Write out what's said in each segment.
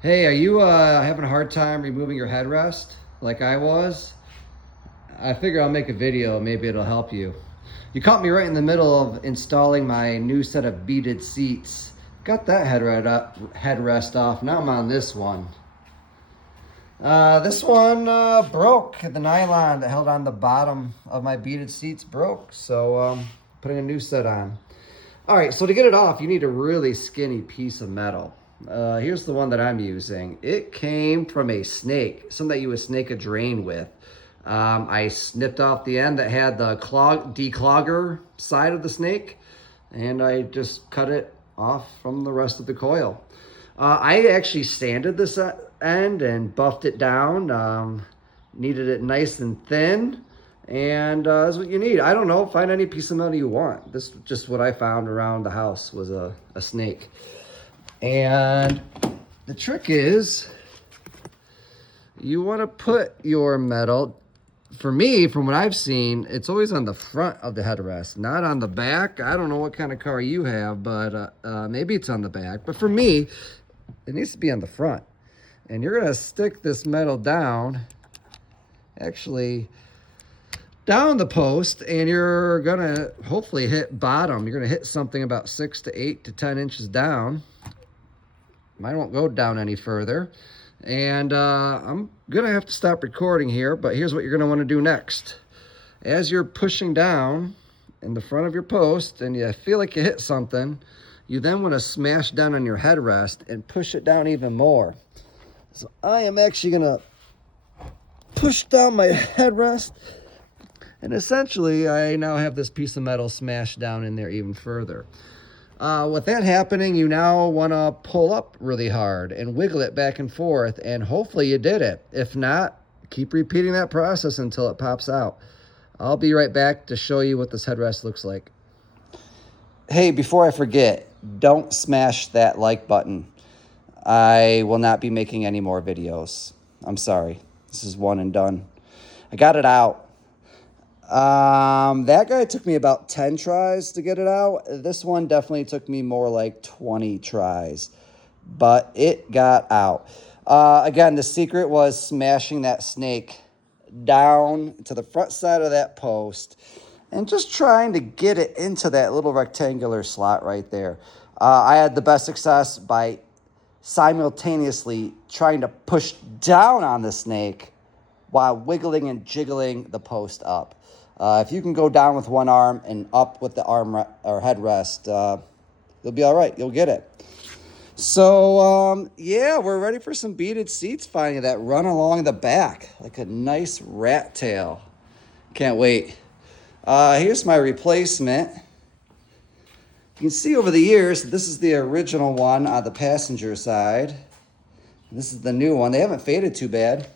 Hey, are you having a hard time removing your headrest like I was? I figure I'll make a video, maybe it'll help you. You caught me right in the middle of installing my new set of beaded seats. Got that headrest off, now I'm on this one. This one broke. The nylon that held on the bottom of my beaded seats broke, so putting a new set on. All right, so to get it off, you need a really skinny piece of metal. Here's the one that I'm using. It came from a snake, something that you would snake a drain with. I snipped off the end that had the declogger side of the snake, and I just cut it off from the rest of the coil. I actually sanded this end and buffed it down, needed it nice and thin, and that's what you need. I don't know, find any piece of metal you want. This is just what I found around the house was a snake. And the trick is you want to put your metal, for me, from what I've seen, it's always on the front of the headrest, not on the back. I don't know what kind of car you have, but maybe it's on the back. But for me, it needs to be on the front. And you're going to stick this metal down, actually down the post, and you're going to hopefully hit bottom. You're going to hit something about 6 to 8 to 10 inches down. Mine won't go down any further. And I'm gonna have to stop recording here, but here's what you're gonna wanna do next. As you're pushing down in the front of your post and you feel like you hit something, you then wanna smash down on your headrest and push it down even more. So I am actually gonna push down my headrest, and essentially I now have this piece of metal smashed down in there even further. With that happening, you now want to pull up really hard and wiggle it back and forth, and hopefully you did it. If not, keep repeating that process until it pops out. I'll be right back to show you what this headrest looks like. Hey, before I forget, don't smash that like button. I will not be making any more videos. I'm sorry. This is one and done. I got it out. That guy took me about 10 tries to get it out. This one definitely took me more like 20 tries, but it got out. Again, the secret was smashing that snake down to the front side of that post and just trying to get it into that little rectangular slot right there. I had the best success by simultaneously trying to push down on the snake while wiggling and jiggling the post up. If you can go down with one arm and up with the arm or headrest, you'll be all right. You'll get it. So, yeah, we're ready for some beaded seats finally that run along the back like a nice rat tail. Can't wait. Here's my replacement. You can see over the years, this is the original one on the passenger side. This is the new one. They haven't faded too bad.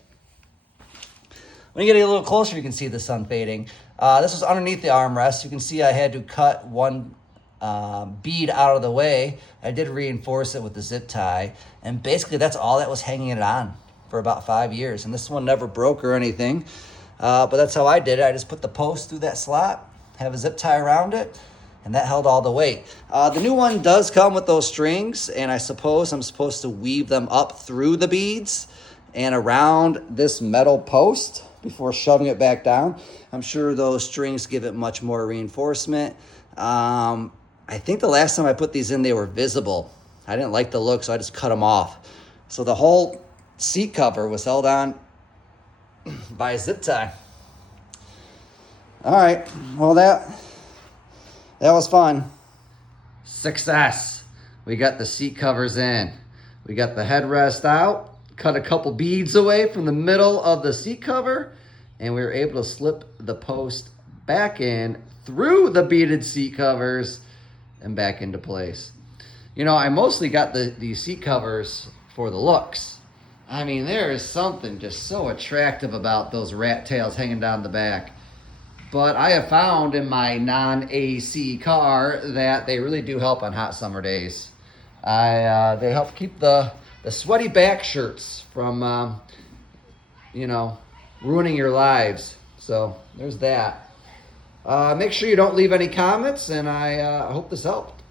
When you get a little closer, you can see the sun fading. This was underneath the armrest. You can see I had to cut one bead out of the way. I did reinforce it with the zip tie. And basically, that's all that was hanging it on for about 5 years. And this one never broke or anything. But that's how I did it. I just put the post through that slot, have a zip tie around it, and that held all the weight. The new one does come with those strings, and I suppose I'm supposed to weave them up through the beads and around this metal post before shoving it back down. I'm sure those strings give it much more reinforcement. I think the last time I put these in, they were visible. I didn't like the look, so I just cut them off. So the whole seat cover was held on by a zip tie. All right, well, that was fun. Success. We got the seat covers in. We got the headrest out. Cut a couple beads away from the middle of the seat cover, and we were able to slip the post back in through the beaded seat covers and back into place. You know, I mostly got the seat covers for the looks. I mean, there is something just so attractive about those rat tails hanging down the back. But I have found in my non-AC car that they really do help on hot summer days. They help keep the sweaty back shirts from, ruining your lives. So there's that. Make sure you don't leave any comments, and I hope this helped.